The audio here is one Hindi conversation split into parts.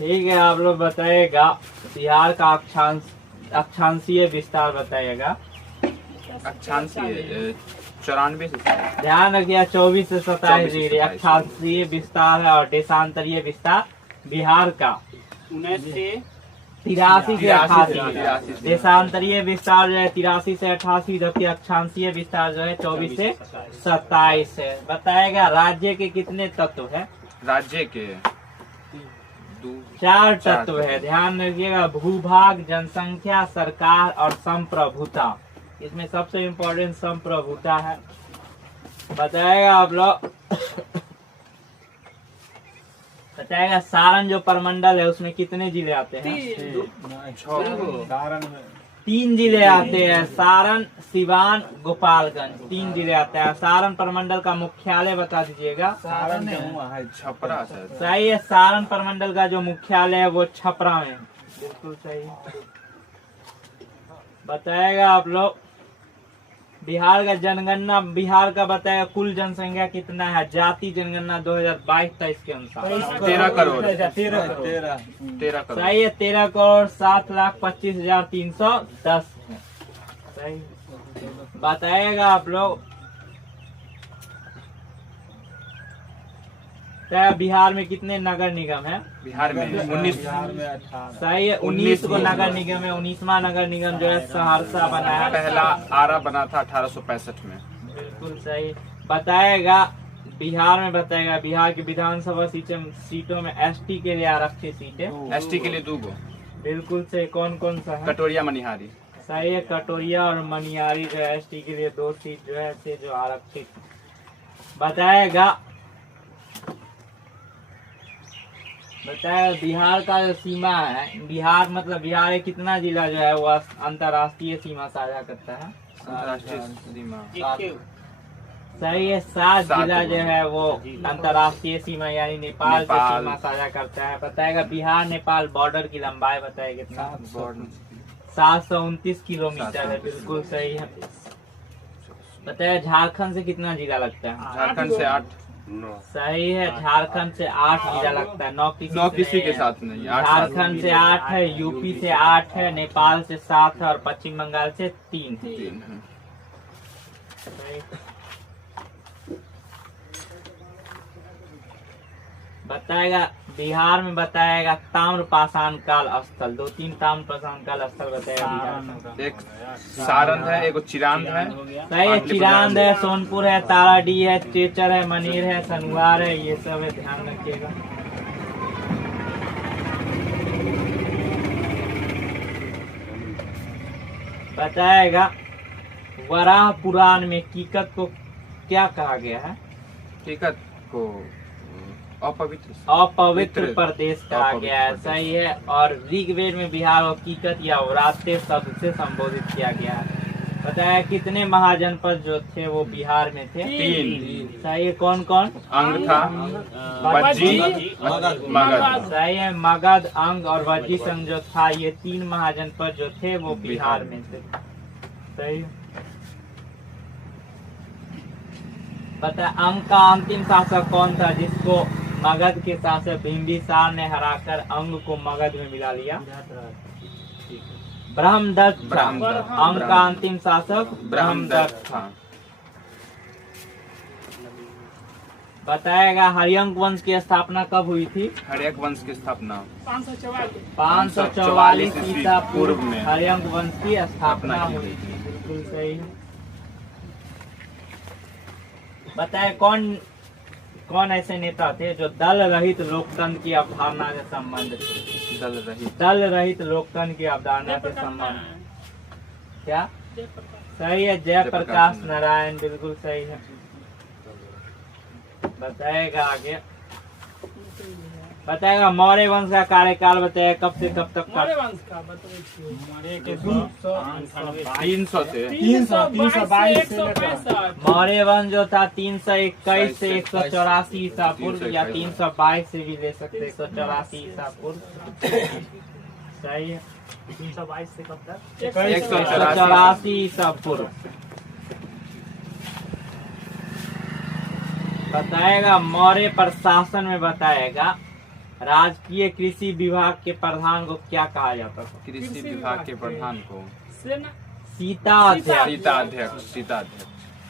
ठीक है, आप लोग बताइएगा बिहार का अक्षांशीय विस्तार बताइएगा। अक्षांशीय 94 से ध्यान रखिए 24 से 27 डिग्री अक्षांशीय विस्तार है। और देशांतरीय विस्तार बिहार का 19 से 83 से 88। देशांतरीय विस्तार जो है 83 से 88, जबकि अक्षांशीय विस्तार जो है 24 से 27 है। बताएगा राज्य के कितने तत्व है? राज्य के 4 तत्व है। ध्यान रखिएगा, भूभाग, जनसंख्या, सरकार और संप्रभुता। इसमें सबसे इम्पोर्टेंट संप्रभुता है। बताएगा आप लोग बताएगा सारण जो परमंडल है उसमें कितने जिले आते हैं? 3 जिले आते हैं, सारण, सिवान, गोपालगंज, 3 जिले आते हैं। सारण परमंडल का मुख्यालय बता दीजिएगा। सारण है छपरा सर। सही है, सारण परमंडल का जो मुख्यालय है वो छपरा में। बिल्कुल सही। बताएगा आप लोग बिहार का जनगणना, बिहार का बताएगा कुल जनसंख्या कितना है? जाति जनगणना 2022-23 के अनुसार 13 करोड़। 13 करोड़। सही है, 13,07,25,310 है। सही। बताएगा आप लोग बिहार में कितने नगर निगम है? बिहार में 19। सही है, 19 को नगर निगम है। 19वां नगर निगम जो है सहरसा बना है। पहला आरा बना था 1865 में। बिल्कुल सही। बताएगा बिहार में, बताएगा बिहार की विधानसभा सीटों में एसटी के लिए आरक्षित सीटें। एसटी के लिए 2 गो। बिल्कुल सही। कौन कौन सा है? कटोरिया मनिहारी। सही है, कटोरिया और मनियारी जो है एसटी के लिए 2 सीट जो है से जो आरक्षित। बताएगा बिहार का जो सीमा है, बिहार मतलब बिहार एक कितना जिला जो है वो अंतर्राष्ट्रीय सीमा साझा करता है? अंतर्राष्ट्रीय सीमा सही है, 7 जिला जो है वो अंतर्राष्ट्रीय सीमा यानी नेपाल से सीमा साझा करता है। बताएगा बिहार नेपाल बॉर्डर की लंबाई बताएगा कितना? 729 किलोमीटर है। बिल्कुल सही है। बताएगा झारखंड से कितना जिला लगता है? झारखंड से 8। सही है, झारखंड से 8 जिला लगता है। 9 किसी के साथ नहीं। झारखंड से 8 है, यूपी से 8 है, नेपाल से 7 है और पश्चिम बंगाल से 3 है। बताएगा बिहार में, बताएगा ताम्रपाषाण काल स्थल। 2-3 ताम्रपाषाण काल स्थल बताएगा बिहार में। एक सारण है, एक चिरांद है। सही है, चिरांद है, सोनपुर है, ताराडी है, चेचर है, मनीर है, सनुवार है, ये सब है। ध्यान रखिएगा। बताएगा वराह पुराण में कीकत को क्या कहा गया है? कीकत को अपवित्र प्रदेश कहा गया है। सही है। और ऋग्वेद में बिहार को कीकत या व्रात्य शब्द से संबोधित किया गया है। बताया कितने महाजनपद जो थे वो बिहार में थे? 3। सही है। कौन कौन? अंग था, वज्जी, मगध। सही है, मगध, अंग और वज्जी संघ जो था, ये 3 महाजनपद जो थे वो बिहार में थे। सही। पता है अंग का अंतिम शासक कौन था जिसको मगध के शासक बिंबिसार ने हराकर अंग को मगध में मिला लिया? ब्रह्मदत्त था। अंग का अंतिम शासक ब्रह्मदत्त था। बताएगा हरियंक वंश की स्थापना कब हुई थी? हरियंक वंश की स्थापना 544 ईसा पूर्व में हरियंक वंश की स्थापना हुई थी। बिल्कुल सही। बताए कौन ऐसे नेता थे जो दल रहित लोकतंत्र की अवधारणा से संबंध थे? दल रहित लोकतंत्र की अवधारणा से संबंध क्या? सही है, जयप्रकाश नारायण। बिल्कुल सही है। बताएगा आगे, बताएगा मौर्य वंश का कार्यकाल बताएगा कब से कब तक? मौर्य वंश का 300 से 322। मौर्य वंश जो था 321 से 184 ईसा पूर्व या 322 से भी ले सकते 184 ईसा पूर्व। सही है। 322 से कब तक? 184 ईसा पूर्व। बताएगा मौर्य प्रशासन में बताएगा राजकीय कृषि विभाग के प्रधान को क्या कहा जाता था? कृषि विभाग के प्रधान को सेना सीता अध्यक्ष। सीताध्यक्ष।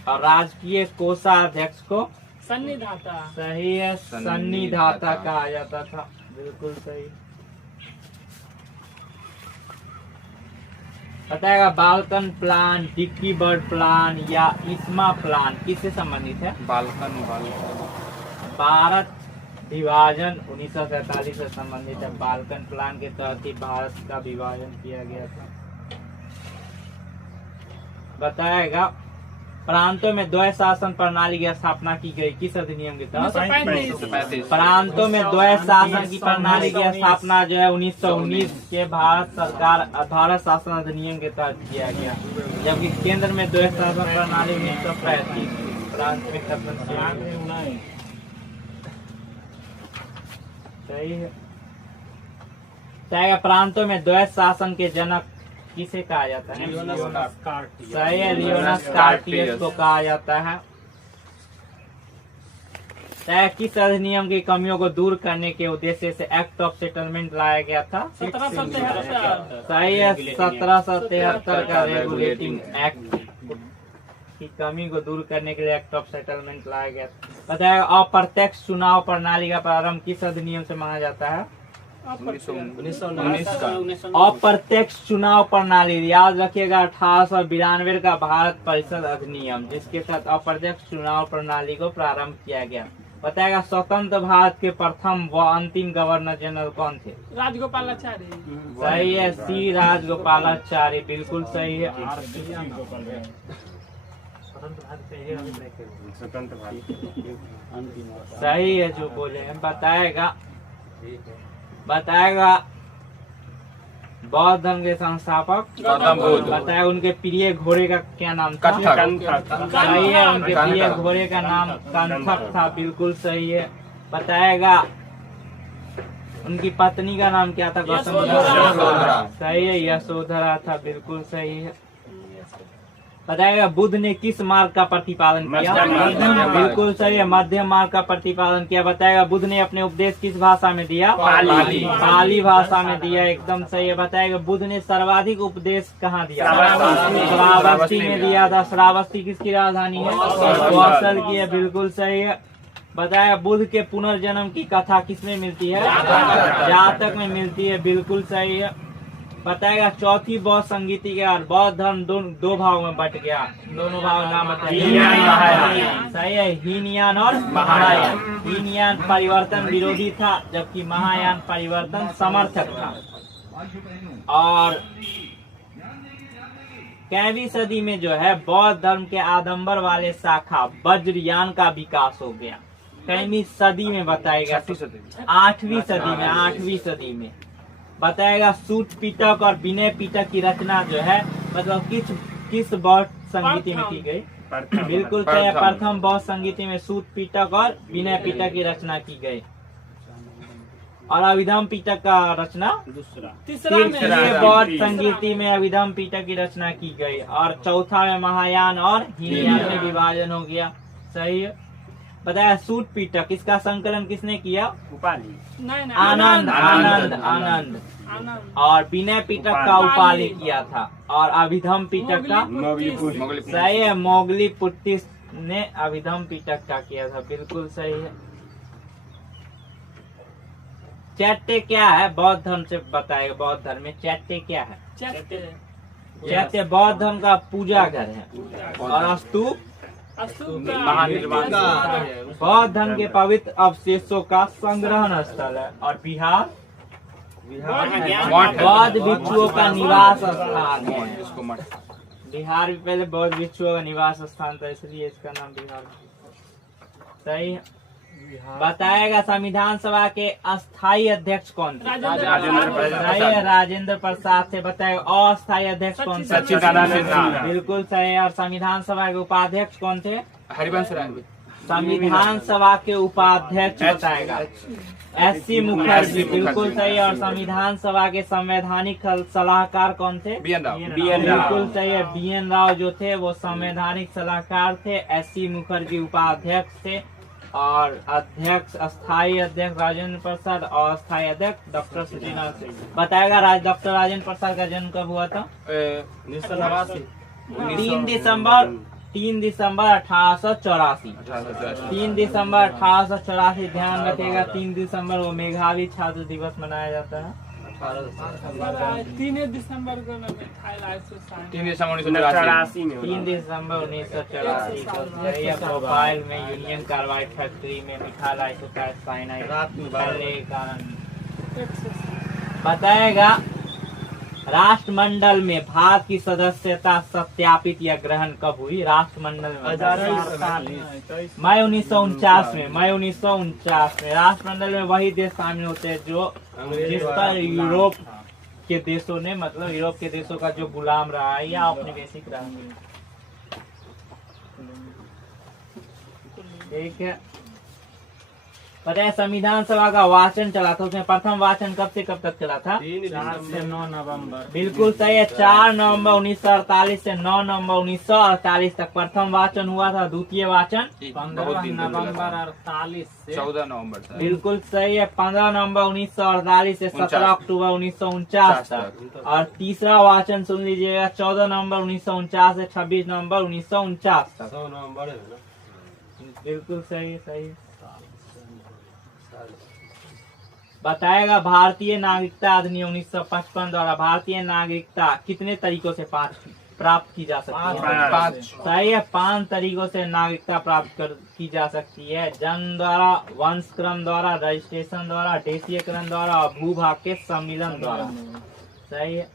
और राजकीय कोषाध्यक्ष को सन्निधाता। सही है, सन्निधाता कहा जाता था। बिल्कुल सही। बताएगा Balkan plan, Dickie Bird plan या इस्मा प्लान किससे संबंधित है? बाल्कन भारत विभाजन 1947 से संबंधित है। बाल्कन प्लान के तहत ही भारत का विभाजन किया गया था। बताएगा प्रांतों में द्वय शासन प्रणाली की स्थापना की गई किस अधिनियम के तहत? 1935। प्रांतों में द्वय शासन की प्रणाली की स्थापना जो है 1919 के भारत शासन अधिनियम के तहत किया गया, जबकि केंद्र में द्वय शासन प्रणाली 1935। प्रांत में शासन सही है। प्रांतों में द्वय शासन के जनक किसे कहा जाता है? सही है, लियोनस कार्टियस को कहा जाता है। किस अधिनियम की कमियों को दूर करने के उद्देश्य से एक्ट ऑफ सेटलमेंट लाया गया था? 1773। सही है, 1773 का रेगुलेटिंग एक्ट की कमी को दूर करने के लिए एक्ट ऑफ सेटलमेंट लाया गया था। बताया अप्रत्यक्ष चुनाव प्रणाली का प्रारंभ किस अधिनियम से माना जाता है? 1919 का। अप्रत्यक्ष चुनाव प्रणाली याद रखिएगा 1892 का भारत परिषद अधिनियम, जिसके तहत अप्रत्यक्ष चुनाव प्रणाली को प्रारंभ किया गया। बताएगा स्वतंत्र भारत के प्रथम व अंतिम गवर्नर जनरल कौन थे? राजगोपालाचारी। सही है, सी राजगोपालाचारी। बिल्कुल सही है। सही है जो बोले हैं। बताएगा बौद्ध धर्म के संस्थापक गौतम बुद्ध। बताया उनके प्रिय घोड़े का क्या नाम था? सही है, उनके प्रिय घोड़े का नाम कंथक था। बिल्कुल सही है। बताएगा उनकी पत्नी का नाम क्या था? गौतम बुद्ध। सही है, यशोधरा था। बिल्कुल सही है। बताएगा बुद्ध ने किस मार्ग का प्रतिपादन किया? बिल्कुल सही है, मध्यम मार्ग का प्रतिपादन किया। बताएगा बुद्ध ने अपने उपदेश किस भाषा में दिया? पाली भाषा में दिया। एकदम सही है। बताएगा बुद्ध ने सर्वाधिक उपदेश कहाँ दिया? श्रावस्ती में दिया था। श्रावस्ती किसकी राजधानी है? कौशल की है। बिल्कुल सही है। बताया बुद्ध के पुनर्जन्म की कथा किसमें मिलती है? जातक में मिलती है। बिल्कुल सही है। बताएगा चौथी बौद्ध संगीति के बाद बौद्ध धर्म दो भागों में बट गया। दोनों भाग नाम बताइए। सही है, हीनयान और महायान। हीनयान परिवर्तन विरोधी था, जबकि महायान परिवर्तन समर्थक था। और 11वीं सदी में जो है बौद्ध धर्म के आडंबर वाले शाखा वज्रयान का विकास हो गया। 11वीं सदी में बताएगा 8वीं सदी में बताएगा सूट पीटक और विनय पीटक की रचना जो है मतलब किस बौद्ध संगीति में की गई? बिल्कुल सही। प्रथम बौद्ध संगीति में सूट पीटक और विनय पीटक की रचना की गई। और अभिधम पीटक का रचना तीसरे बौद्ध संगीति में अभिधम पीटक की रचना की गई। और चौथा में महायान और हीनयान में विभाजन हो गया। सही है। बताया सूट पीटक इसका संकलन किसने किया? आनंद। और विनय पीटक का उपालि किया था। और अभिधम पीटक का सही है, मोगली पुट्टिस ने अभिधम पीटक का किया था। बिल्कुल सही है। चैत्य क्या है? बौद्ध धर्म से बताएगा। बौद्ध धर्म में चैत्य क्या है? चैत्य बौद्ध धर्म का पूजा घर है। और स्तूप बौद्ध धर्म के पवित्र अवशेषों का संग्रहण स्थल है। और बिहार बौद्ध भिक्षुओं का निवास स्थान है। बिहार भी पहले बौद्ध भिक्षुओं का निवास स्थान था, इसलिए इसका नाम बिहार। सही है। बताएगा संविधान सभा के अस्थायी अध्यक्ष कौन थे? राजेंद्र प्रसाद थे। बताएगा अस्थायी अध्यक्ष कौन थे? बिल्कुल सही। और संविधान सभा के उपाध्यक्ष कौन थे? हरिवंश राय। संविधान सभा के उपाध्यक्ष बताएगा एस.सी. मुखर्जी। बिल्कुल सही। और संविधान सभा के संवैधानिक सलाहकार कौन थे? बी.एन. राव। बिल्कुल सही है। बी.एन. राव जो थे वो संवैधानिक सलाहकार थे। एस.सी. मुखर्जी उपाध्यक्ष थे। और अध्यक्ष अस्थायी अध्यक्ष राजेंद्र प्रसाद और अस्थायी अध्यक्ष डॉक्टर सचिनाथ सिंह। बताएगा डॉक्टर राजेंद्र प्रसाद का जन्म कब हुआ था? 1989 3 दिसंबर 1884। 3 दिसंबर 1884 ध्यान रखिएगा। 3 दिसंबर को मेघावी छात्र दिवस मनाया जाता है। 3 दिसंबर को 3 दिसंबर 1984 3 दिसंबर 1984 को भोपाल में यूनियन कार्बाइड फैक्ट्री में मिथाइल आइसोटाइप साइनाइड फैलने के कारण। बताएगा राष्ट्रमंडल में भारत की सदस्यता सत्यापित या ग्रहण कब हुई? राष्ट्रमंडल में मई 1949 में। मई 1949 में राष्ट्रमंडल में वही देश शामिल होते हैं जो जिस पर यूरोप के देशों ने, मतलब यूरोप के देशों का जो गुलाम रहा है या औपनिवेशिक रहा है। ठीक है। पता है संविधान सभा का वाचन चला था, उसमें प्रथम वाचन कब से कब तक चला था? 4 से 9 नवंबर। बिल्कुल सही है। 4 नवंबर 1948 से 9 नवंबर 1948 तक प्रथम वाचन हुआ था। द्वितीय वाचन 15 नवंबर 48 से 14 नवंबर था। बिल्कुल सही है। 15 नवंबर 1948 से 17 अक्टूबर 1949 तक। और तीसरा वाचन सुन लीजिएगा 14 नवंबर 1949 से 26 नवंबर 1949 तक। 100 नवंबर है ना? बिल्कुल सही सही। बताएगा भारतीय नागरिकता अधिनियम 1955 द्वारा भारतीय नागरिकता कितने तरीकों से प्राप्त की जा सकती है? 5। सही है। 5 तरीकों से नागरिकता प्राप्त की जा सकती है। जन्म द्वारा, वंशक्रम द्वारा, रजिस्ट्रेशन द्वारा, देशीयकरण द्वारा और भूभाग के सम्मिलन द्वारा। सही है।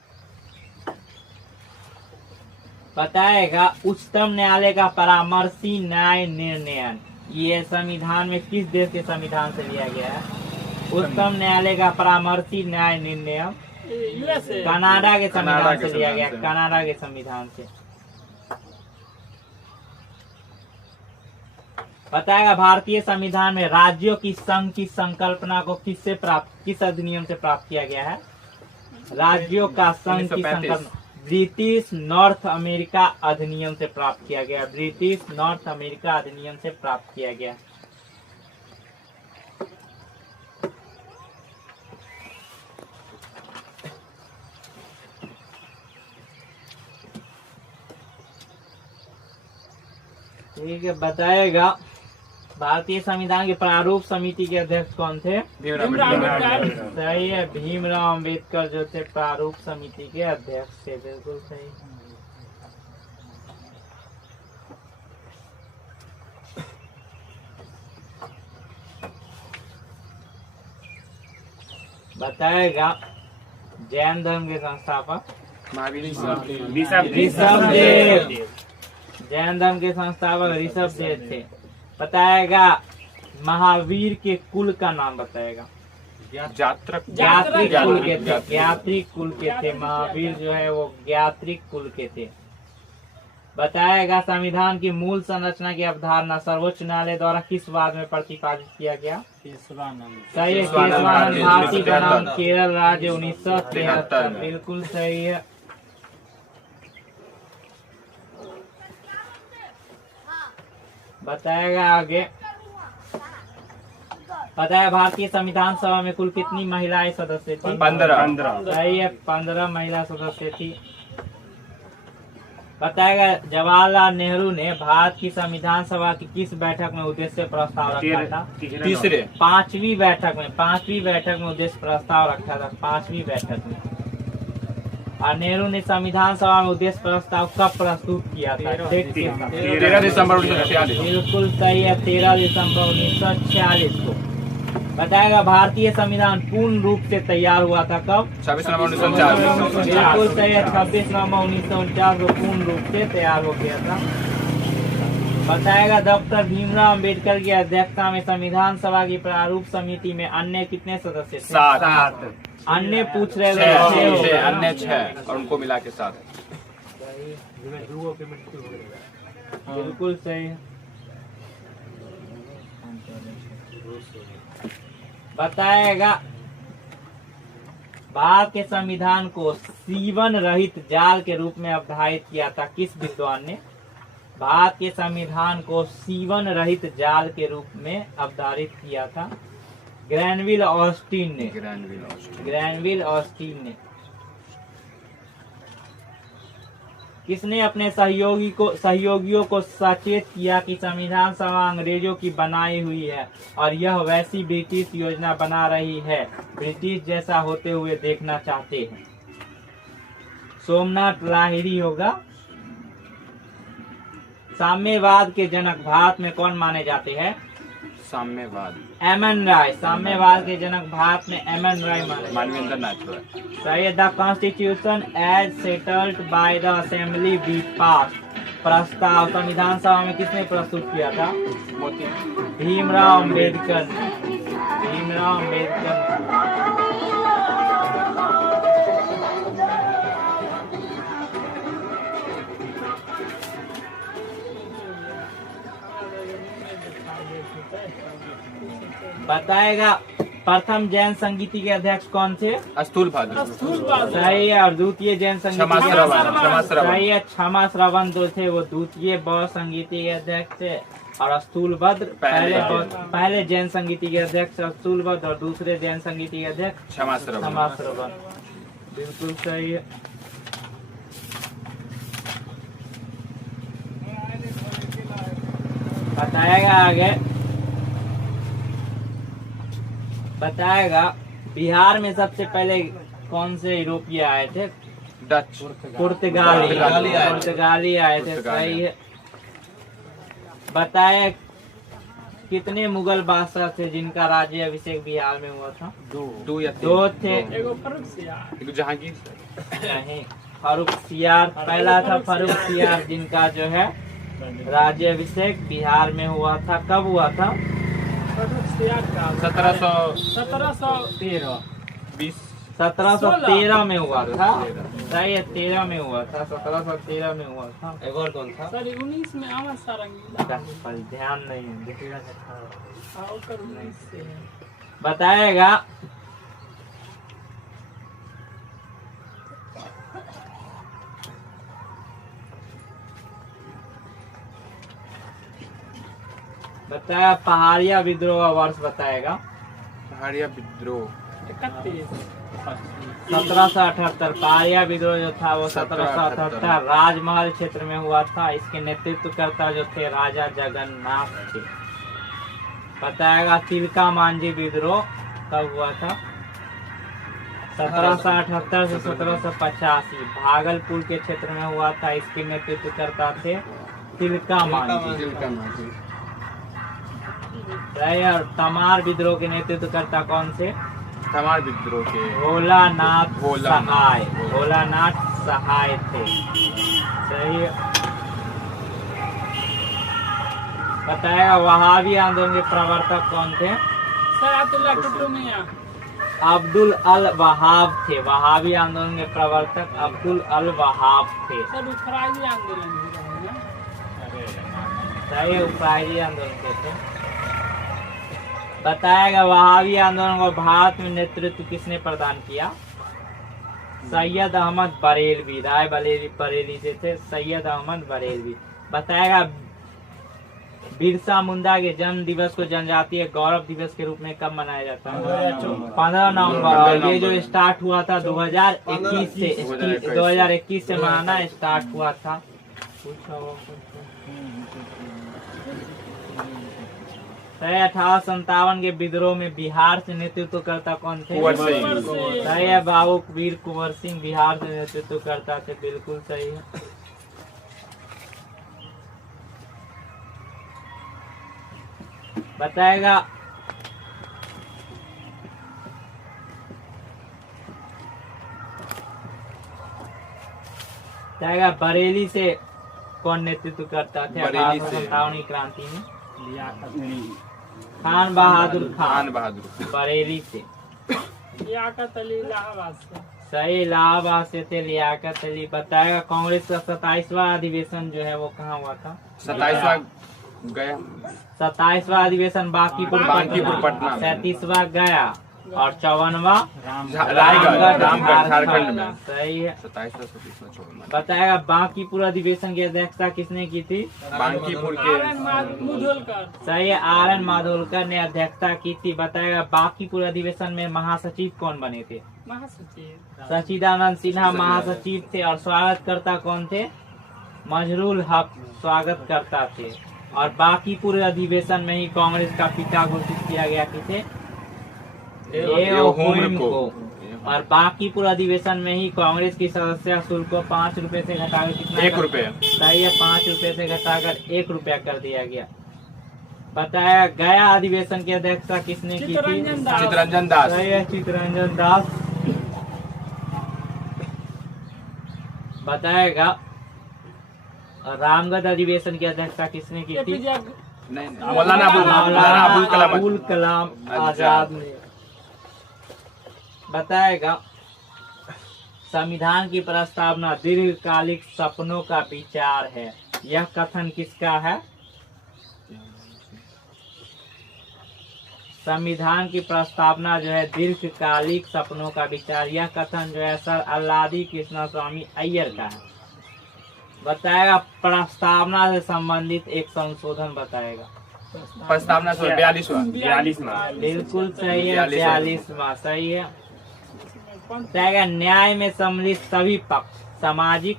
बताएगा उच्चतम न्यायालय का परामर्शी न्याय निर्णयन ये संविधान में किस देश के संविधान से लिया गया है? उच्चतम न्यायालय का परामर्शी न्याय निर्णय यूएसए कनाडा के संविधान से लिया गया। कनाडा के संविधान से। बताएगा भारतीय संविधान में राज्यों की संघ की संकल्पना को किस अधिनियम से प्राप्त किया गया है? राज्यों का संघ की संकल्पना ब्रिटिश नॉर्थ अमेरिका अधिनियम से प्राप्त किया गया। ब्रिटिश नॉर्थ अमेरिका अधिनियम से प्राप्त किया गया। ठीक है। बताएगा भारतीय संविधान के प्रारूप समिति के अध्यक्ष कौन थे? भीमराव अम्बेडकर। सही है। भीमराव अम्बेडकर जो थे प्रारूप समिति के अध्यक्ष थे। बिल्कुल सही। बताएगा जैन धर्म के संस्थापक ऋषभदेव। जैन धर्म के संस्थापक ऋषभदेव थे। बताएगा महावीर के कुल का नाम बताएगा। ज्ञात्रिक कुल के थे। ज्ञात्रिक कुल के थे। महावीर जो है वो ज्ञात्रिक कुल के थे। बताएगा संविधान की मूल संरचना की अवधारणा सर्वोच्च न्यायालय द्वारा किस वाद में प्रतिपादित किया गया? सही है। केशवानंद भारती बनाम केरल राज्य 1973। बिल्कुल सही है। बताएगा आगे। बताया भारतीय संविधान सभा में कुल कितनी महिलाएं सदस्य थी? 15। सही है। 15 महिला सदस्य थी। बताएगा जवाहरलाल नेहरू ने भारत की संविधान सभा की किस बैठक में उद्देश्य प्रस्ताव रखा था? तीसरे। 5वीं बैठक में। 5वीं बैठक में उद्देश्य प्रस्ताव रखा था। 5वीं बैठक में। और नेहरू ने संविधान सभा में उद्देश्य प्रस्ताव कब प्रस्तुत किया था? 13 दिसंबर 1946। बिल्कुल सही है। 13 दिसंबर 1946 को। बताएगा भारतीय संविधान पूर्ण रूप से तैयार हुआ था कब? 26 नवंबर 1949। बिल्कुल सही है। 26 नवंबर 1949 को पूर्ण रूप से तैयार हो गया था। बताएगा डॉक्टर भीमराव अम्बेडकर की अध्यक्षता में संविधान सभा की प्रारूप समिति में अन्य कितने सदस्य थे? 7। अन्य पूछ रहे छह, थे। अन्य 6 और उनको मिला के 7। बिल्कुल सही है। बताएगा भारत के संविधान को सीवन रहित जाल के रूप में अवधारित किया था किस विद्वान ने? भारत के संविधान को सीवन रहित जाल के रूप में अवधारित किया था? ग्रैनविल ऑस्टिन ने। ग्रैनविल ऑस्टिन ने। किसने अपने सहयोगियों को सचेत किया कि संविधान सभा अंग्रेजों की बनाई हुई है और यह वैसी ब्रिटिश योजना बना रही है ब्रिटिश जैसा होते हुए देखना चाहते हैं? सोमनाथ लाहिड़ी होगा। साम्यवाद के जनक भारत में कौन माने जाते हैं? साम्यवाद एमएन राय। साम्यवाद के जनक भारत में एमएन राय माने। मानवेंद्र नाथ राय। सही। The constitution as settled by the assembly be pass. प्रस्ताव संविधान सभा में किसने प्रस्तुत किया था? मोती भीमराव अम्बेडकर। भीमराव अम्बेडकर। बताएगा प्रथम जैन संगीति के अध्यक्ष कौन थे? स्थूलभद्र। सही है। और द्वितीय जैन संगीति क्षमा के श्रवण। सही है। क्षमा श्रवण जो थे वो द्वितीय बौद्ध संगीति के अध्यक्ष थे और स्थूलभद्र पहले जैन संगीति के अध्यक्ष स्थूलभद्र और दूसरे जैन संगीति के अध्यक्ष क्षमा श्रवण। क्षमा श्रवण। बिल्कुल सही है। बताएगा आगे। बताएगा बिहार में सबसे पहले कौन से यूरोपीय आए थे? डच। पुर्तगाली आए थे। सही है। बताए कितने मुगल बादशाह थे जिनका राज्य अभिषेक बिहार में हुआ था? दो या दो थे। एक जहांगीर नहीं, फर्रुखसियार पहला था। फर्रुखसियार जिनका जो है राज्य अभिषेक बिहार में हुआ था। कब हुआ था? 1713 में हुआ था। सही है। 13 में हुआ था। 1713 में हुआ था। एक और कौन था? 19 में आवा सारंगी। पर ध्यान नहीं है। बताएगा पहाड़िया विद्रोह का वर्ष बताएगा। पहाड़िया विद्रोह 1778। पहाड़िया विद्रोह जो था वो 1778 राजमहल क्षेत्र में हुआ था। इसके नेतृत्वकर्ता जो थे राजा जगन्नाथ थे। बताएगा तिलका मांझी विद्रोह कब हुआ था? 1778 से 1785 भागलपुर के क्षेत्र में हुआ था। इसके नेतृत्वकर्ता थे तिलका मांझी। और तमार विद्रोह के नेतृत्वकर्ता कौन थे? तमार विद्रोह के भोलानाथ सहाय थे। सही है। बताएगा वहाबी आंदोलन के प्रवर्तक कौन थे? अब्दुल अल वहाब थे। वहाबी आंदोलन के प्रवर्तक अब्दुल अल वहाब थे। सही। उपराजी आंदोलन के थे। बताएगा वहाबी आंदोलन को भारत में नेतृत्व किसने प्रदान किया? सैयद अहमद बरेलवी। राय बरेली से थे सैयद अहमद बरेलवी। बताएगा बिरसा मुंडा के जन्म दिवस को जनजातीय गौरव दिवस के रूप में कब मनाया जाता है? 15 नवंबर। और ये जो स्टार्ट हुआ था 2021 से मनाना स्टार्ट हुआ था। 1857 के विद्रोह में बिहार से नेतृत्वकर्ता कौन थे? सही है। बाबू वीर कुंवर सिंह बिहार से नेतृत्वकर्ता थे। बिल्कुल सही है। बताएगा बरेली से कौन नेतृत्व करता थे? 1857 क्रांति में खान बहादुर बरेली से। लियाकत अली इलाहाबाद से। सही। इलाहाबाद से थे लियाकत अली। बताएगा कांग्रेस का 27वां अधिवेशन जो है वो कहाँ हुआ था? 27वां अधिवेशन बांकीपुर पटना। 37वां गया। और 54वां रामगढ़ झारखंड में। सही है। 27वां 26वां बताएगा बांकीपुर अधिवेशन की अध्यक्षता किसने की थी? बांकीपुर के मुधोलकर। सही है, आर एन माधोलकर ने अध्यक्षता की थी। बताएगा बांकीपुर अधिवेशन में महासचिव कौन बने थे? महासचिव सच्चिदानंद सिन्हा महासचिव थे। और स्वागतकर्ता कौन थे? मजरूल हक स्वागतकर्ता थे। और बांकीपुर अधिवेशन में ही कांग्रेस का पिता घोषित किया गया किसे? ए.ओ. हुइम को। और बांकीपुर अधिवेशन में ही कांग्रेस की सदस्य शुल्क को 5 रुपए से घटाकर कितना? 1 रुपए। सही है, 5 रुपए से घटाकर 1 रुपया कर दिया गया। बताया गया अधिवेशन की अध्यक्षता किसने की थी? चित्तरंजन दास। सही है, चित्तरंजन दास। बताएगा रामगढ़ अधिवेशन की अध्यक्षता किसने की थी? नहीं, मौलाना अबुल कलाम आजाद ने। बताएगा संविधान की प्रस्तावना दीर्घकालिक सपनों का विचार है, यह कथन किसका है? संविधान की प्रस्तावना जो है दीर्घकालिक सपनों का विचार, यह कथन जो है सर अल्लादी कृष्ण स्वामी अय्यर का है। बताएगा प्रस्तावना से संबंधित एक संशोधन बताएगा। प्रस्तावना 42वां। बिल्कुल सही है, 42वां सही है। बताएगा न्याय में सम्मिलित सभी पक्ष सामाजिक,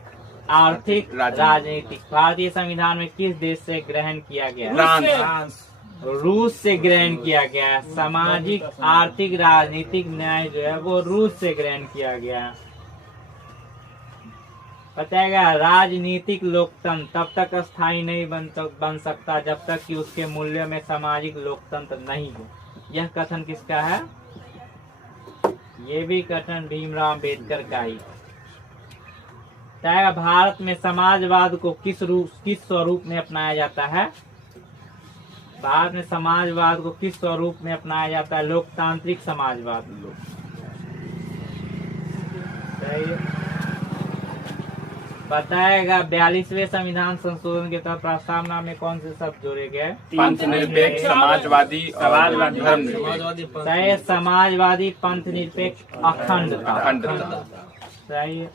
आर्थिक, राजनीतिक भारतीय संविधान में किस देश से ग्रहण किया गया है? रूस से ग्रहण किया गया है। सामाजिक, आर्थिक, राजनीतिक न्याय जो है वो रूस से ग्रहण किया गया है। बताएगा राजनीतिक लोकतंत्र तब तक स्थायी नहीं बन सकता जब तक कि उसके मूल्यों में सामाजिक लोकतंत्र नहीं हो, यह कथन किसका है? ये भी कथन भीमराव अम्बेडकर का ही। बताएगा भारत में समाजवाद को किस स्वरूप में अपनाया जाता है? भारत में समाजवाद को किस स्वरूप में अपनाया जाता है? लोकतांत्रिक समाजवाद। सही है। बताएगा 42वें संविधान संशोधन के तहत प्रस्तावना में कौन से शब्द जोड़े गए? पंथ निरपेक्ष, समाजवादी और धर्मनिरपेक्ष। सही है, समाजवादी, पंथ निरपेक्ष, अखंडता। सही है।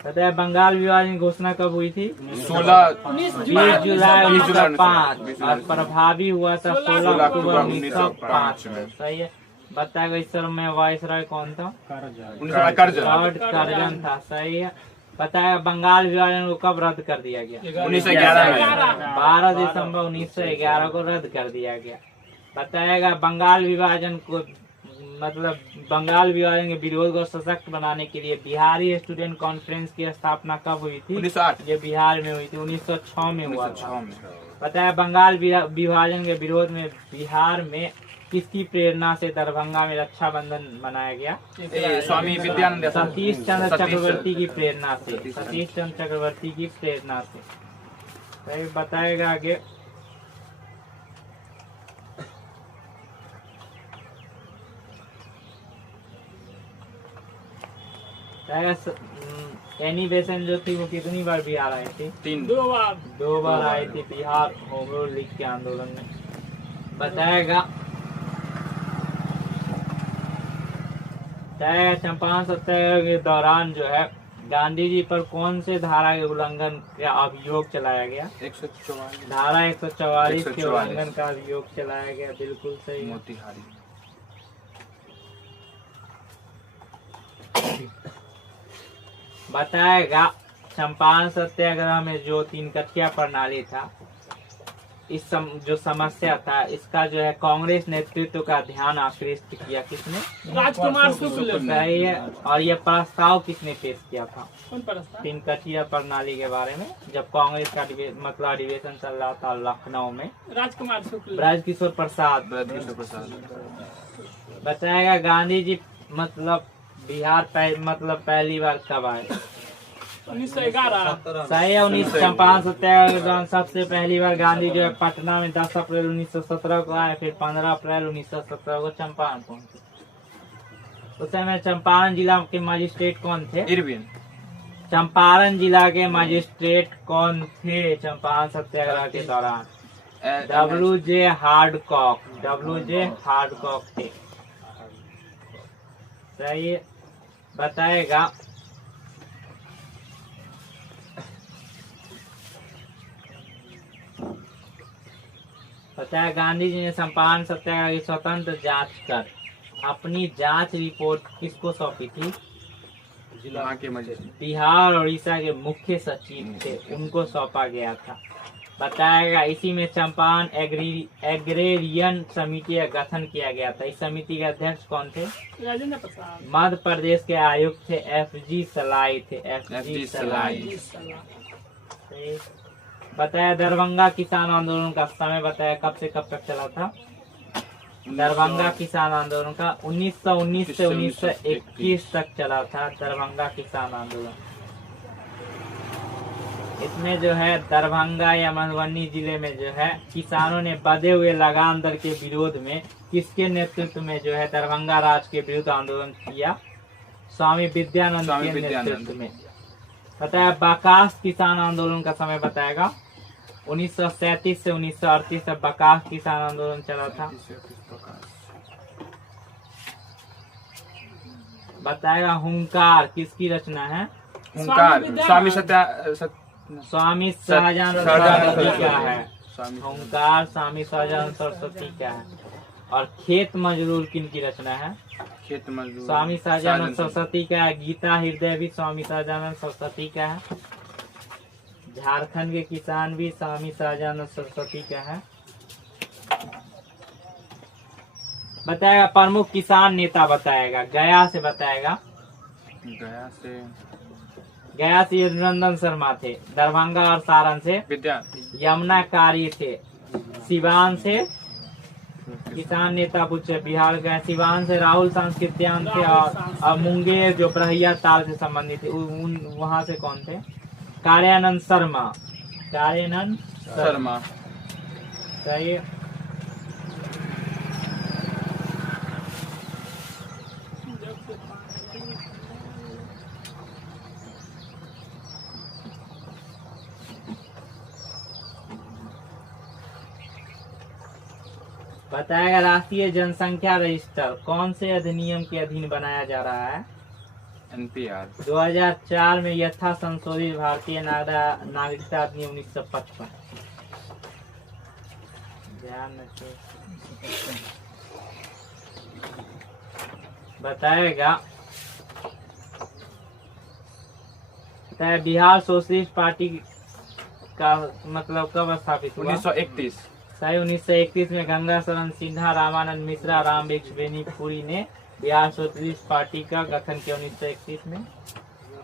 बताया बंगाल विभाजन की घोषणा कब हुई थी? 20 जुलाई 1905 और प्रभावी हुआ था 16 अक्टूबर 1905 में। सही है। बताएगा इस समय में वायसराय कौन था? करजन। करजन था। सही है। बताया बंगाल विभाजन को कब रद्द कर दिया गया? 1911 में। 12 दिसंबर 1911 को रद्द कर दिया गया। बताएगा बंगाल विभाजन को बंगाल विभाजन के विरोध को सशक्त बनाने के लिए बिहारी स्टूडेंट कॉन्फ्रेंस की स्थापना कब हुई थी? 1908। ये बिहार में हुई थी, 1906 में हुआ था। बताया बंगाल विभाजन के विरोध में बिहार में किसकी प्रेरणा से दरभंगा में रक्षाबंधन मनाया गया? स्वामी विद्यानंद सतीश चंद्र चक्रवर्ती की प्रेरणा से। सतीश चंद्र चक्रवर्ती की प्रेरणा से। बताएगा आगे एनी बेसेंट जो थी वो कितनी बार बिहार आई थी? 2 बार आई थी बिहार होम रूल लीग के आंदोलन में। बताएगा चंपारण सत्याग्रह के दौरान जो है गांधी जी पर कौन से धारा के उल्लंघन का अभियोग चलाया गया? 144। धारा 144 के उल्लंघन का अभियोग चलाया गया। बिल्कुल सही। मोतिहारी। बताएगा चंपारण सत्याग्रह में जो 3 कठिया प्रणाली था, जो समस्या था इसका जो है कांग्रेस नेतृत्व का ध्यान आकृष्ट किया किसने? राजकुमार शुक्ल। सही है। और ये प्रस्ताव किसने पेश किया था? कौन प्रस्ताव? 3 कठिया प्रणाली के बारे में जब कांग्रेस का अधिवेशन चल रहा था लखनऊ में। राजकुमार शुक्ल। ब्रजकिशोर प्रसाद। बताएगा गांधी जी बिहार पहली बार कब आए? 1911। सही है। 19 चंपारण सत्याग्रह के दौरान सबसे पहली बार गांधी जो है पटना में 10 अप्रैल 1917 को आए, फिर 15 अप्रैल 1917 को चंपारण पहुंचे। उस समय चंपारण जिला के मजिस्ट्रेट कौन थे? इरविन। चंपारण जिला के मजिस्ट्रेट कौन थे चंपारण सत्याग्रह के दौरान? WJ हार्डकॉक थे। सही बताएगा। बताया गांधी जी ने चंपारण सत्याग्रह की स्वतंत्र जांच कर अपनी जांच रिपोर्ट किसको सौंपी थी? वहाँ के मजिस्ट्रेट। बिहार और उड़ीसा के मुख्य सचिव थे, उनको सौंपा गया था। बताएगा इसी में चंपारण एग्रेरियन समिति का गठन किया गया था। इस समिति के अध्यक्ष कौन थे? राजेंद्र प्रसाद। मध्य प्रदेश के आयुक्त थे FG सलाई थे। FG सलाई। बताया दरभंगा किसान आंदोलन का समय बताया कब से कब तक चला था? दरभंगा किसान आंदोलन का 1919 से 1921 तक चला था दरभंगा किसान आंदोलन। इसमें जो है दरभंगा या मधुबनी जिले में जो है किसानों ने बढ़े हुए लगान दर के विरोध में किसके नेतृत्व में जो है दरभंगा राज के विरुद्ध आंदोलन किया? स्वामी विद्यानंद के नेतृत्व में। बताया बकास किसान आंदोलन का समय बताएगा 1937 से 1938 तक बकास किसान आंदोलन चला था। बताएगा हुंकार किसकी रचना है? हुंकार स्वामी स्वामी सहजानंद सरस्वती का है। हुंकार स्वामी सहजानंद सरस्वती का है। और खेत मजदूर किनकी रचना है? खेत मजदूर स्वामी सहजानंद सरस्वती का है। गीता हृदय भी स्वामी सहजानंद सरस्वती का है। झारखंड के किसान भी स्वामी सहजानंद सरस्वती का है। बताएगा प्रमुख किसान नेता बताएगा गया से बताएगा। गया से यदुनंदन शर्मा थे। दरभंगा और सारण से यमुना कारी थे। सिवान से किसान नेता पूछे बिहार गए। सिवान से राहुल सांस्कृत्यान थे। और मुंगेर जो ब्रहिया ताल से संबंधित थे वहाँ से कौन थे? कार्यानंद शर्मा। कार्यानंद शर्मा। सही। बताएगा राष्ट्रीय जनसंख्या रजिस्टर कौन से अधिनियम के अधीन बनाया जा रहा है? NPR। 2004 में यथा संशोधित भारतीय नागरिकता अधिनियम 1955। ध्यान रखिए। बताएगा बिहार सोशलिस्ट पार्टी का मतलब कब स्थापित हुआ? 1931। सही 1931 में गंगा शरण सिन्हा, रामानंद मिश्रा, राम वृक्ष बेनीपुरी ने बिहार सोशलिस्ट पार्टी का गठन किया 1931 में।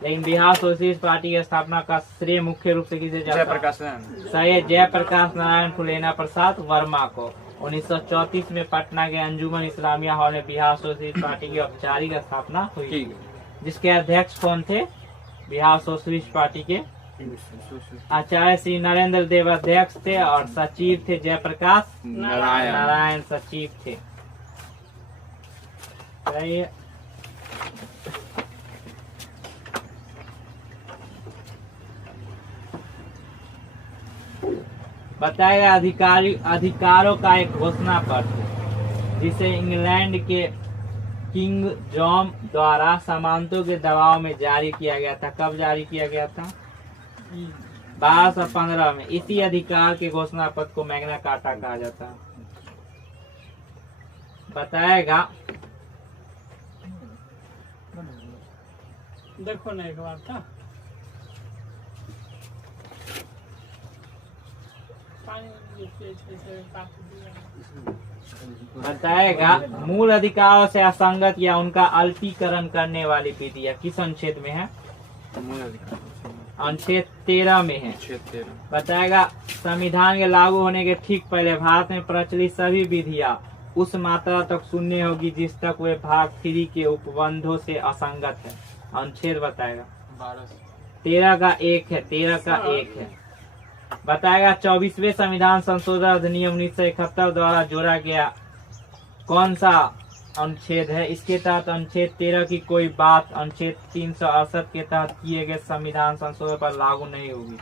लेकिन बिहार सोशलिस्ट पार्टी की स्थापना का श्रेय मुख्य रूप से किसे जाता है? सही जयप्रकाश नारायण फुलेना प्रसाद वर्मा को। 1934 में पटना के अंजुमन इस्लामिया हॉल में बिहार सोशलिस्ट पार्टी की औपचारिक स्थापना हुई, जिसके अध्यक्ष कौन थे? बिहार सोशलिस्ट पार्टी के आचार्य श्री नरेंद्र देव अध्यक्ष थे और सचिव थे जयप्रकाश नारायण सचिव थे। सही। बताएगा अधिकारों का एक घोषणा पत्र जिसे इंग्लैंड के किंग जॉन द्वारा सामंतों के दबाव में जारी किया गया था। कब जारी किया गया था? 1215 में। इसी अधिकार के घोषणा पत्र को मैग्ना कार्टा कहा जाता है। बताएगा देखो ना एक बार था बताएगा मूल अधिकारों से असंगत या उनका अल्पीकरण करने वाली विधियां किस अनुच्छेद में है? अनुच्छेद 13 में है। बताएगा संविधान के लागू होने के ठीक पहले भारत में प्रचलित सभी विधियां उस मात्रा तक शून्य होगी जिस तक वे भाग 3 के उपबंधों से असंगत है। अनुच्छेद बताएगा 13 का 1 है। 13 का 1 है। बताएगा 24वें संविधान संशोधन अधिनियम 1971 द्वारा जोड़ा गया कौन सा अनुच्छेद है? इसके तहत अनुच्छेद 13 की कोई बात अनुच्छेद 368 के तहत किए गए संविधान संशोधन पर लागू नहीं होगी।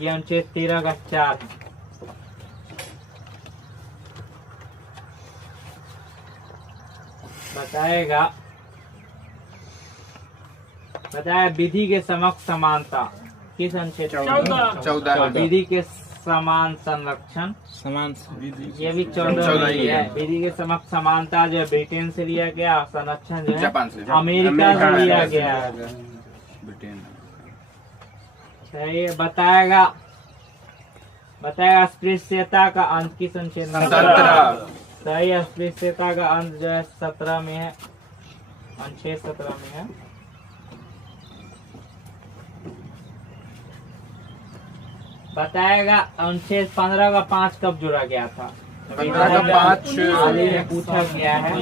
ये अनुच्छेद 13 का 4 है। बताएगा विधि के समक्ष समानता किस अनुच्छेद में? 14 विधि के समान संरक्षण, समान ये भी 14 ही है। विधि के समक्ष समानता जो है ब्रिटेन से लिया गया, और संरक्षण जो है जापान से अमेरिका से लिया गया है। ब्रिटेन सही है। बताएगा अस्पृश्यता का अंत किस अनुच्छेद में? 17 सही। अस्पृश्यता का अंत जो है 17 में है, अनुच्छेद 17 में है। बताएगा अनुच्छेद 15 का 5 कब जोड़ा गया था? 15 का 5 हाल ही में पूछा गया है।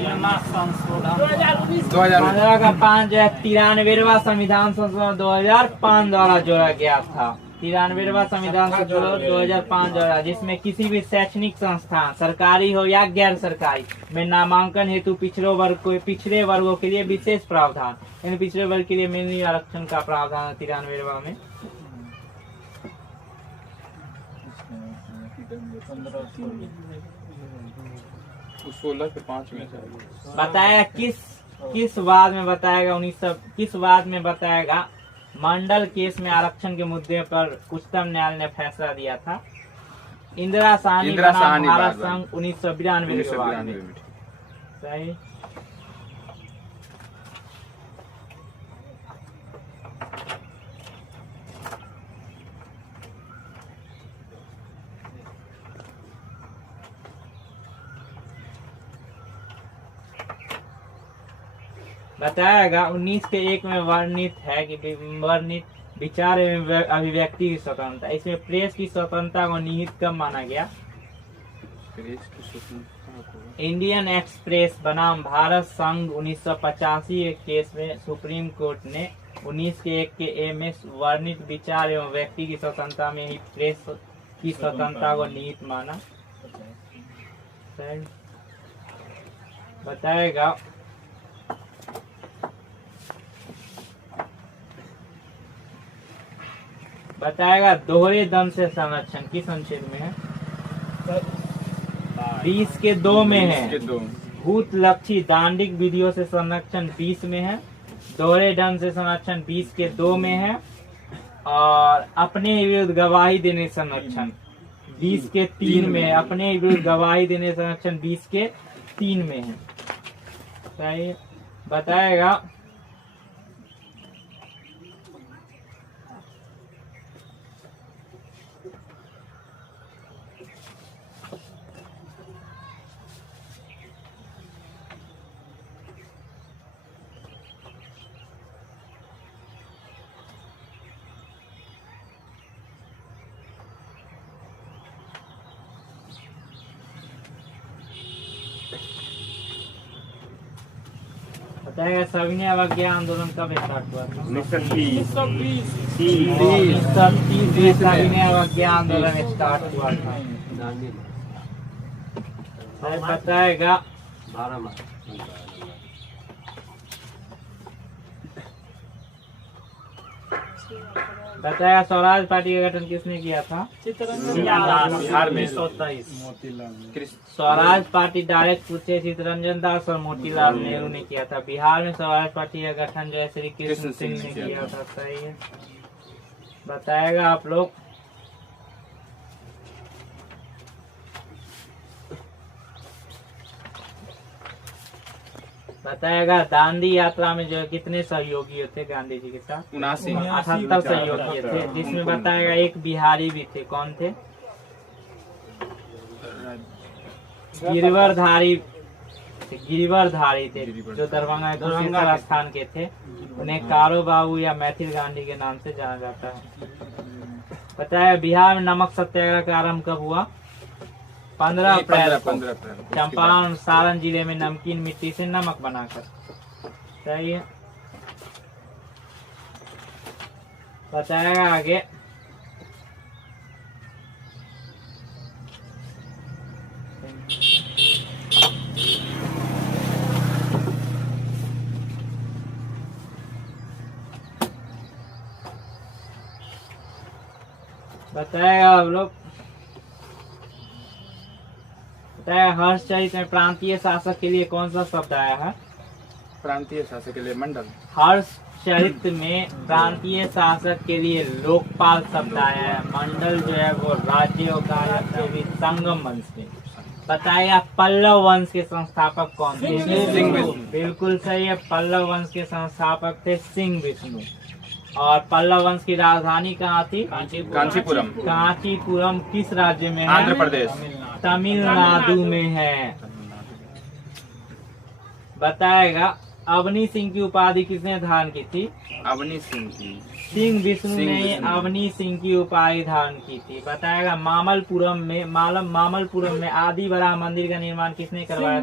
2000 15 का 5 जो है 93वां संविधान संशोधन 2005 द्वारा जोड़ा गया था। 93वां संविधान संशोधन 2005 द्वारा, जिसमें किसी भी शैक्षणिक संस्थान सरकारी हो या गैर सरकारी में नामांकन हेतु पिछड़े वर्गों के लिए विशेष प्रावधान, यानी पिछड़े वर्ग के लिए मिलनी आरक्षण का प्रावधान 93वां में। 16 के 5 में से बताया किस वाद में बताएगा 1900 किस वाद में बताएगा मंडल केस में आरक्षण के मुद्दे पर उच्चतम न्यायालय ने फैसला दिया था? इंदिरा साहनी बनाम भारत संघ 1992 के बाद में। सही। बताएगा 19 के 1 में वर्णित है कि वर्णित विचार एवं अभिव्यक्ति की स्वतंत्रता, इसमें प्रेस की स्वतंत्रता को निहित कब माना गया? इंडियन एक्सप्रेस बनाम भारत संघ 1985 के केस में सुप्रीम कोर्ट ने 19 के 1 के ए में वर्णित विचार एवं व्यक्ति की स्वतंत्रता में ही प्रेस की स्वतंत्रता को निहित माना। बताएगा दोहरे दंड से संरक्षण किस अनुच्छेद में है? 20 के 2 में है। भूत लक्षी दांडिक विधियों से संरक्षण 20 में है। दोहरे दंड से संरक्षण 20 के 2 में है। और अपने विरुद्ध गवाही देने संरक्षण 20 के 3 में है। अपने विरुद्ध गवाही देने संरक्षण 20 के 3 में है। सही। बताएगा सविनय अवज्ञा आंदोलन कब स्टार्ट हुआ था? 1920 1930 में सविनय अवज्ञा आंदोलन स्टार्ट हुआ था। बताएगा स्वराज पार्टी का गठन किसने किया था? बिहार में स्वराज पार्टी डायरेक्ट पूछे चित्तरंजन दास और मोतीलाल नेहरू ने किया था। बिहार में स्वराज पार्टी का गठन जो है श्री कृष्ण सिंह ने किया था। सही है। बताएगा आप लोग दांडी यात्रा में जो है कितने सहयोगी थे गांधी जी के साथ? 78 सहयोगी थे, जिसमें बताएगा एक बिहारी भी थे। कौन थे? गिरिवरधारी थे, जो दरभंगा कुशेश्वर स्थान के थे। उन्हें कारो बाबू या मैथिल गांधी के नाम से जाना जाता है। बताया बिहार में नमक सत्याग्रह का आरंभ कब हुआ? 15 अप्रैल को चंपारण और सारण जिले में नमकीन मिट्टी से नमक बनाकर। सही है। बताएगा आगे आप लोग हर्षचरित में प्रांतीय शासक के लिए कौन सा शब्द आया है? प्रांतीय शासक के लिए मंडल। हर्ष चरित्र में प्रांतीय शासक के लिए लोकपाल शब्द आया है। मंडल जो है वो राज्यों का है, तो भी संगम वंश के। बताया पल्लव वंश के संस्थापक कौन थे? सिंह विष्णु। बिल्कुल सही है, पल्लव वंश के संस्थापक थे सिंह विष्णु। और पल्लव वंश की राजधानी कहाँ थी? कांचीपुरम। कांचीपुरम किस राज्य में है? आंध्र प्रदेश। तमिलनाडु में है। बताएगा अवनी सिंह की उपाधि किसने धारण की थी? अवनी सिंह की। सिंह विष्णु सिंह ने विष्णु। अवनी सिंह की उपाधि धारण की थी। बताएगा मामलपुरम में आदि वराह मंदिर का निर्माण किसने करवाया?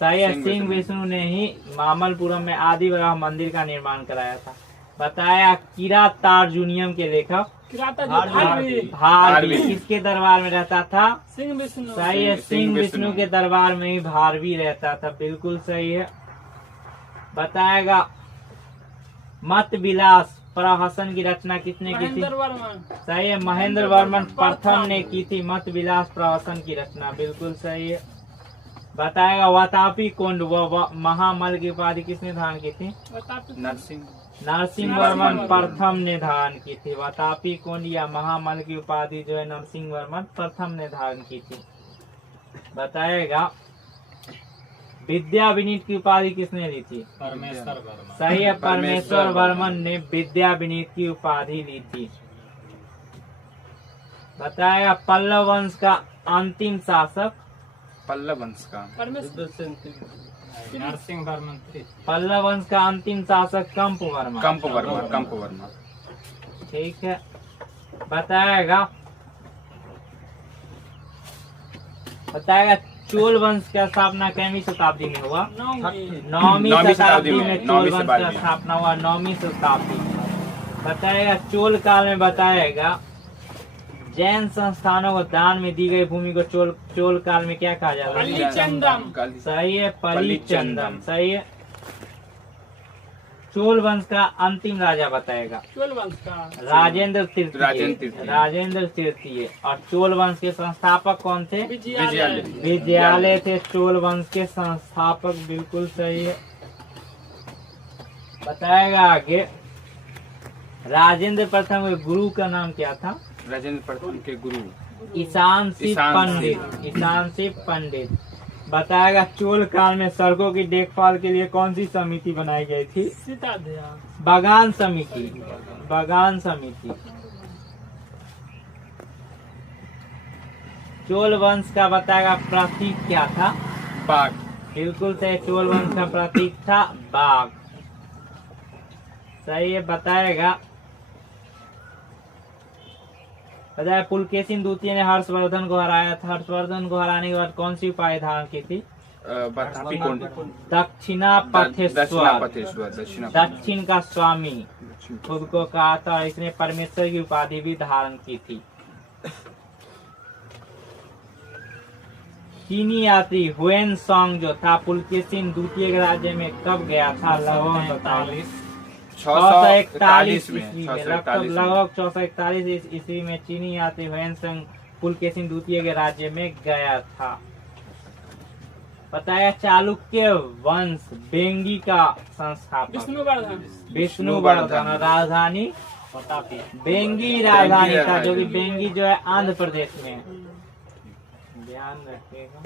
सही है, सिंह विष्णु ने ही मामलपुरम में आदि वराह मंदिर का निर्माण कराया था। बताया किरातार्जुनियम के लेखक भारवी किसके दरबार में रहता था? सिंह विष्णु। सही है, सिंह विष्णु के दरबार में ही भारवी रहता था। बिल्कुल सही है। बताएगा मत विलास प्रहसन की रचना किसने की थी? महेंद्र वर्मन। सही है, महेंद्र वर्मन प्रथम ने की थी मत विलास प्रहसन की रचना। बिल्कुल सही है। बताएगा वातापी कुंड व महामल की उपाधि किसने धारण की थी? नरसिंह। नरसिंह वर्मन प्रथम ने धारण की थी। वातापी कुंड या महामल की उपाधि जो है नरसिंह वर्मन प्रथम ने धारण की थी। बताएगा विद्या विनीत की उपाधि किसने ली थी? परमेश्वर वर्मन। सही है, परमेश्वर वर्मन ने विद्या विनीत की उपाधि ली थी। बताया पल्लव वंश का अंतिम शासक? पल्लव वंश का नरसिंह वर्मन। पल्लव वंश का अंतिम शासक कंप वर्मा। कंप वर्मा। ठीक है। बताएगा चोल वंश का स्थापना कितवीं शताब्दी में हुआ? 9वीं शताब्दी में चोल वंश का स्थापना हुआ। 9वीं शताब्दी में। बताएगा चोल काल में बताएगा जैन संस्थानों को दान में दी गई भूमि को चोल काल में क्या कहा जाता है? पल्लीचंदम। सही है, पल्लीचंदम। सही है। चोल वंश का अंतिम राजा बताएगा? चोल वंश का राजेंद्र तृतीय। और चोल वंश के संस्थापक कौन थे? विजयालय थे चोल वंश के संस्थापक। बिल्कुल सही है। बताएगा आगे राजेंद्र प्रथम के गुरु का नाम क्या था? राजेंद्र प्रथम के गुरु ईशान शिव पंडित। बताएगा चोल काल में सड़कों की देखभाल के लिए कौन सी समिति बनाई गई थी? बागान समिति। चोल वंश का बताएगा प्रतीक क्या था? बाघ। बिल्कुल सही, चोल वंश का प्रतीक था बाघ। सही है। बताएगा पुलकेशिन द्वितीय ने हर्षवर्धन को हराया था। हर्षवर्धन को हराने के बाद कौन सी उपाधि धारण की थी? दक्षिण का स्वामी खुद को कहा था। इसने परमेश्वर की उपाधि भी धारण की थी। चीनी यात्री हुएन सांग जो था पुलकेशिन द्वितीय के राज्य में कब गया था? लगभग 641 ईस्वी में। लगभग 641 ईस्वी में चीनी यात्री हुएन सांग पुलकेशिन द्वितीय के राज्य में गया था। बताया चालुक्य वंश बेंगी का संस्थापक विष्णुवर्धन। राजधानी बेंगी राजधानी था, जो कि बेंगी जो है आंध्र प्रदेश में है। ध्यान रखिएगा।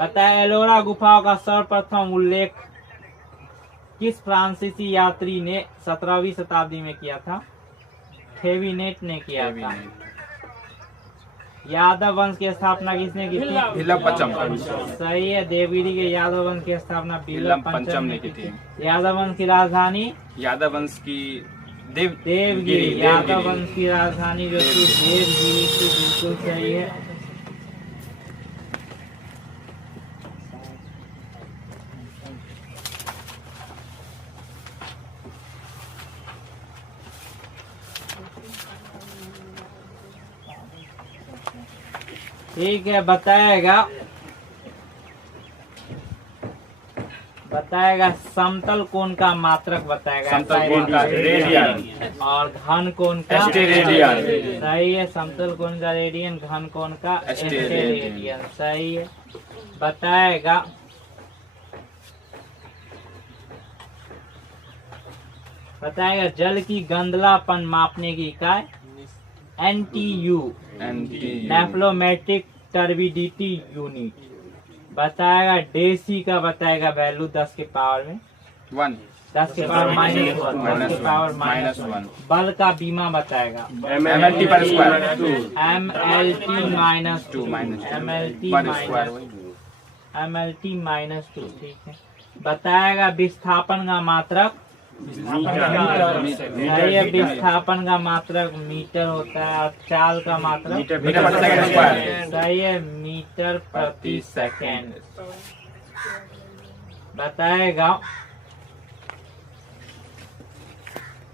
बताया एलोरा गुफाओं का सर्वप्रथम उल्लेख किस फ्रांसीसी यात्री ने 17वीं शताब्दी में किया था? थेविनेट ने किया था। यादव वंश की स्थापना किसने की थी? बिल्लम पंचम। सही है, देवगिरी के यादव वंश की स्थापना बिल्लम पंचम ने की थी। यादव वंश की राजधानी? यादव वंश की देवगिरी। यादव वंश की राजधानी जो थी देवगिरी थी। बिल्कुल सही है। ठीक है। बताएगा समतल कोण का मात्रक बताएगा। समतल कोण का रेडियन। और घन कोण का स्टेरेडियन। सही है, समतल कोण का रेडियन, घन कोण का स्टेरेडियन। सही है। बताएगा बताएगा जल की गंधलापन मापने की इकाई NTU, नेफ्लोमेट्रिक टर्बिडिटी यूनिट। बताएगा डेसी का बताएगा वैल्यू 10 के पावर में 1 10 के पावर -1, 10 के पावर -1। बल का बीमा बताएगा MLT पर स्क्वायर MLT -2 MLT -2। ठीक है। बताएगा विस्थापन का मात्रक सही है, विस्थापन का मात्रक मीटर होता है और चाल का मात्रक मीटर पर सेकंड स्क्वायर सही है, मीटर प्रति सेकेंड। बताएगा